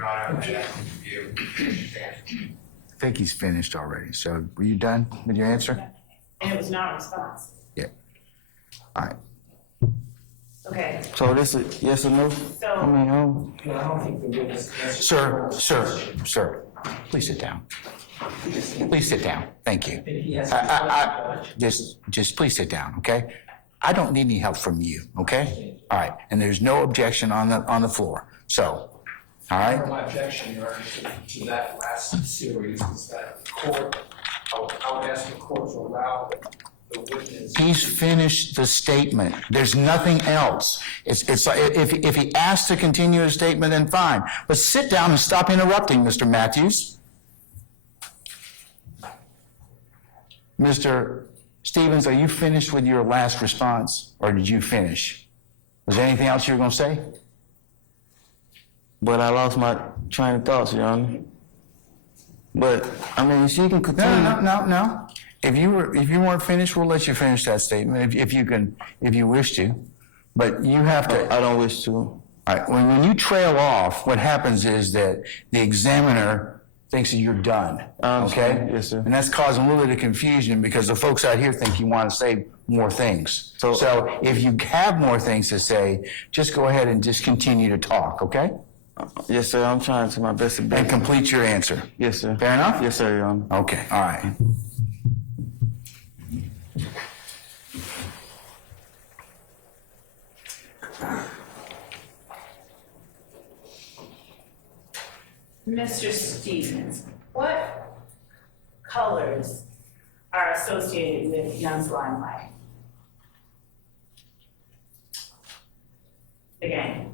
Your Honor, I'd ask to be able to finish the answer. I think he's finished already. So were you done with your answer? And it was not a response. Yeah. All right. Okay, So this is yes or no? I so, mean, No, I don't think the witness. Sir, please sit down. Please sit down. Thank you. He has Just please sit down, okay? I don't need any help from you, okay? All right, and there's no objection on the floor. So, all right? My objection, Your Honor, to that last series is that the court, I would ask the court to allow the witness. He's finished the statement. There's nothing else. It's like if he asks to continue his statement, then fine. But sit down and stop interrupting, Mr. Matthews. Mr. Stevens, are you finished with your last response, or did you finish? Was there anything else you were going to say? but I lost my train of thoughts, Your Honor. But I mean, she can continue. No. If you weren't finished, we'll let you finish that statement if you wish to. But you have to. I don't wish to. All right. When you trail off, what happens is that the examiner thinks that you're done. Okay. Yes, sir. And that's causing a little bit of confusion because the folks out here think you want to say more things. So if you have more things to say, just go ahead and just continue to talk. Okay. Yes, sir. I'm trying to my best And ability. complete your answer. Yes, sir. Fair enough? Yes, sir, Your Honor. Okay. All right. Mr. Stevens, what colors are associated with Young's limelight? The gang.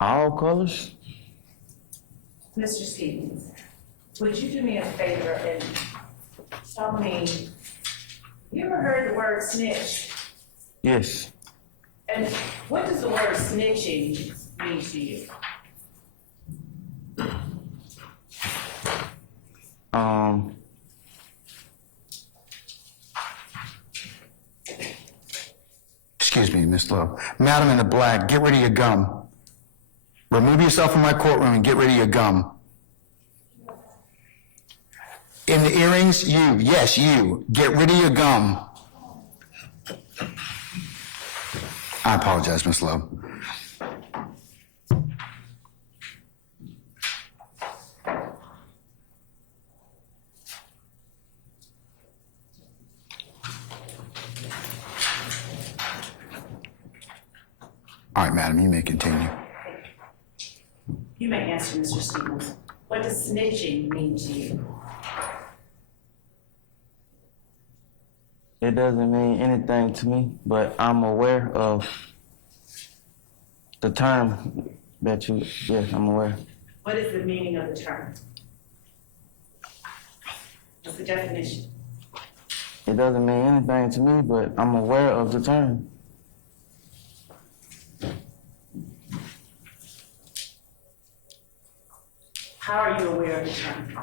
All colors? Mr. Stevens, would you do me a favor and tell me, you ever heard the word snitch? Yes. And what does the word snitching mean to you? Excuse me, Miss Lowe. Madam in the black, get rid of your gum. Remove yourself from my courtroom and get rid of your gum. In the earrings, you, yes, you, get rid of your gum. I apologize, Miss Lowe. All right, madam, you may continue. You may answer, Mr. Stevens. What does snitching mean to you? It doesn't mean anything to me, but I'm aware of the term that you, yes, I'm aware. What is the meaning of the term? What's the definition? It doesn't mean anything to me, but I'm aware of the term. How are you aware of the term?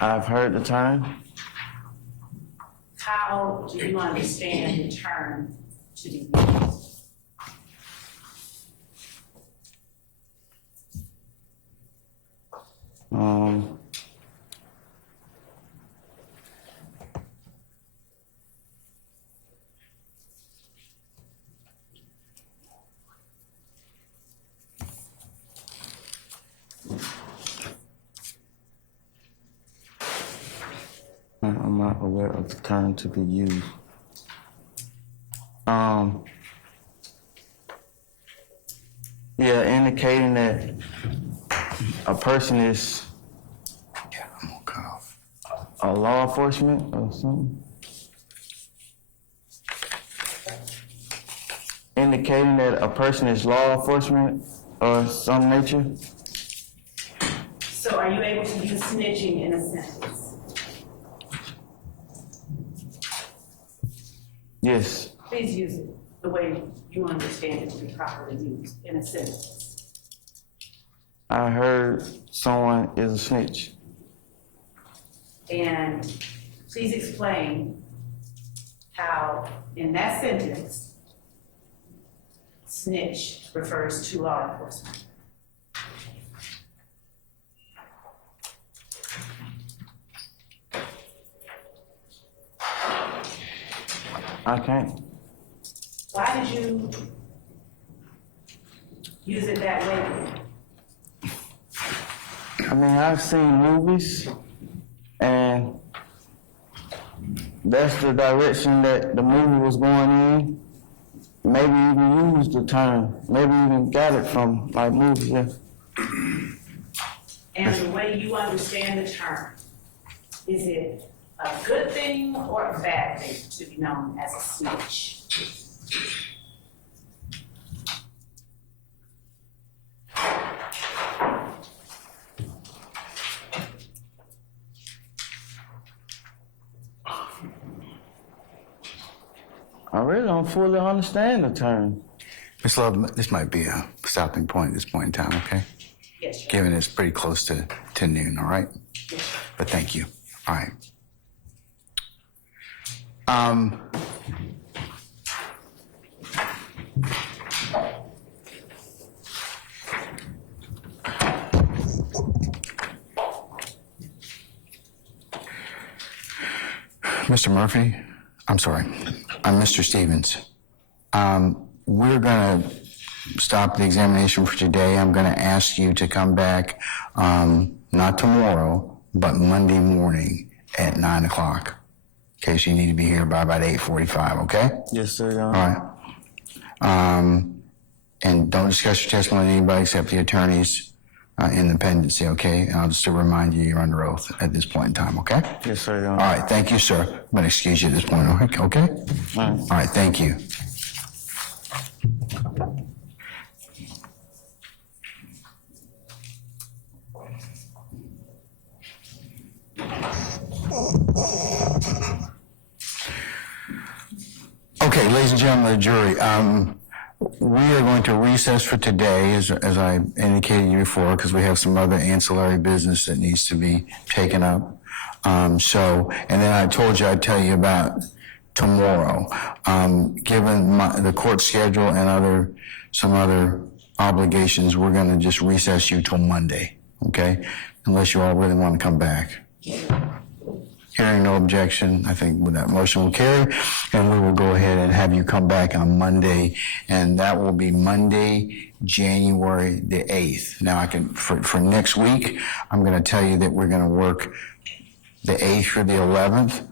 I've heard the term. How do you understand the term to be used? I'm not aware of the term to be used. Yeah, indicating that a person is Yeah, I'm gonna cut off. a law enforcement or something. Indicating that a person is law enforcement or some nature. So are you able to use snitching in a sentence? Yes. Please use it the way you understand it to be properly used in a sentence. I heard someone is a snitch. And please explain how, in that sentence, snitch refers to law enforcement? I can't. Why did you use it that way? I mean, I've seen movies, and that's the direction that the movie was going in. Maybe even used the term. Maybe even got it from like movies. Yeah. And the way you understand the term, is it a good thing or a bad thing to be known as a snitch? I really don't fully understand the term. Ms. Love, this might be a stopping point at this point in time, okay? Yes, sir. Given it's pretty close to noon, all right? Yes, sir. But thank you. All right. Mr. Murphy, I'm sorry, I'm Mr. Stevens. We're gonna stop the examination for today. I'm gonna ask you to come back, not tomorrow, but Monday morning at 9 o'clock. In case you need to be here by about 8:45, okay? Yes, sir, Your All Honor. right. And don't discuss your testimony with anybody except the attorney's independency, okay? And I'll just remind you, you're under oath at this point in time, okay? Yes, sir, Your All Honor. right, thank you, sir. I'm gonna excuse you at this point, okay? All right. All right, thank you. Okay, ladies and gentlemen of the jury, we are going to recess for today, as I indicated you before, because we have some other ancillary business that needs to be taken up. And then I told you I'd tell you about tomorrow. Given the court schedule and some other obligations, we're going to just recess you till Monday, okay? Unless you all really want to come back. Hearing no objection, I think that motion will carry, and we will go ahead and have you come back on Monday, and that will be Monday, January the 8th. Now, for next week, I'm going to tell you that we're going to work the 8th or the 11th.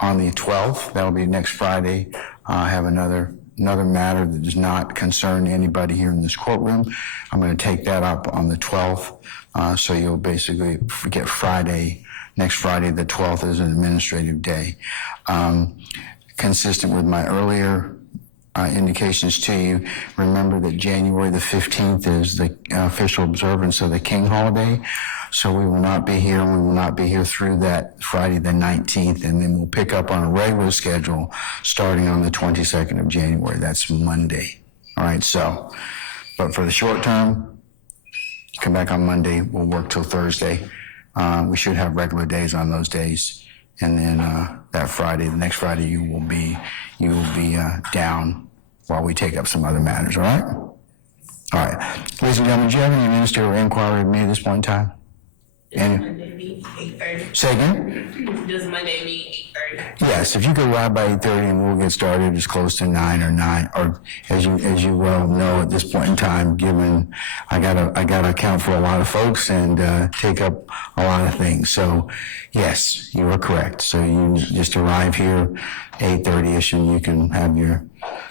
On the 12th, that'll be next Friday, I have another matter that does not concern anybody here in this courtroom. I'm going to take that up on the 12th, so you'll basically forget Friday. Next Friday, the 12th, is an administrative day. Consistent with my earlier indications to you, remember that January the 15th is the official observance of the King holiday. So we will not be here. We will not be here through that Friday the 19th, and then we'll pick up on a regular schedule starting on the 22nd of January. That's Monday. All right, so, but for the short term, come back on Monday. We'll work till Thursday. We should have regular days on those days. And then that Friday, the next Friday, you will be down while we take up some other matters, all right? All right. Ladies and gentlemen, do you have any ministerial inquiry with me at this point in time? Does Monday meet 8:30? Say again? Does Monday meet 8:30? Yes, if you could arrive by 8:30 and we'll get started as close to 9 or as you well know at this point in time, given I gotta account for a lot of folks and take up a lot of things. So yes, you are correct. So you just arrive here 8:30ish and you can have your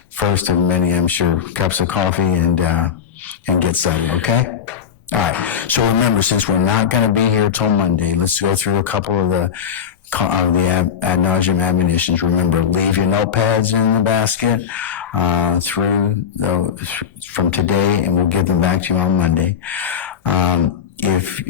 first of many, I'm sure, cups of coffee and get settled, okay? All right, so remember, since we're not going to be here till Monday, let's go through a couple of the ad nauseum admonitions. Remember, leave your notepads in the basket from today, and we'll give them back to you on Monday. If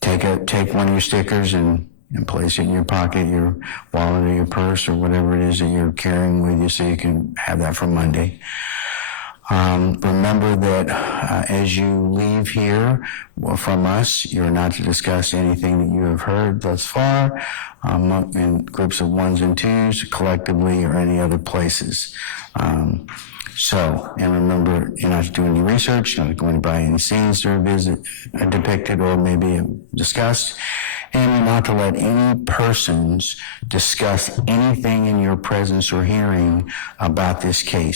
take one of your stickers and place it in your pocket, your wallet or your purse or whatever it is that you're carrying with you so you can have that for Monday. Remember that as you leave here from us, you're not to discuss anything that you have heard thus far in groups of ones and twos, collectively, or any other places. And remember, you're not to do any research, you're not going by any scenes that are depicted or maybe discussed, and you're not to let any persons discuss anything in your presence or hearing about this case.